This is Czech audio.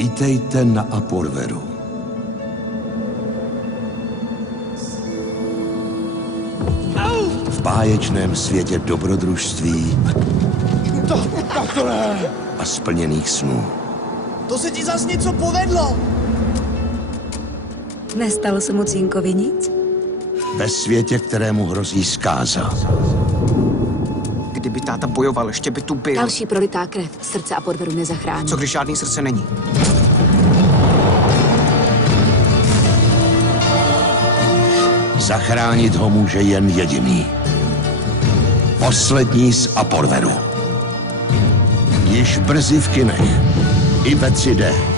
Vítejte na Aporveru. V báječném světě dobrodružství a splněných snů. To se ti zas něco povedlo! Nestalo se mu Cínkovi nic? Ve světě, kterému hrozí zkáza. Kdyby táta bojoval, ještě by tu byl. Další prolitá krev srdce Aporveru nezachrání. Co když žádný srdce není? Zachránit ho může jen jediný. Poslední z Aporveru. Již brzy v kinech. I ve 3D.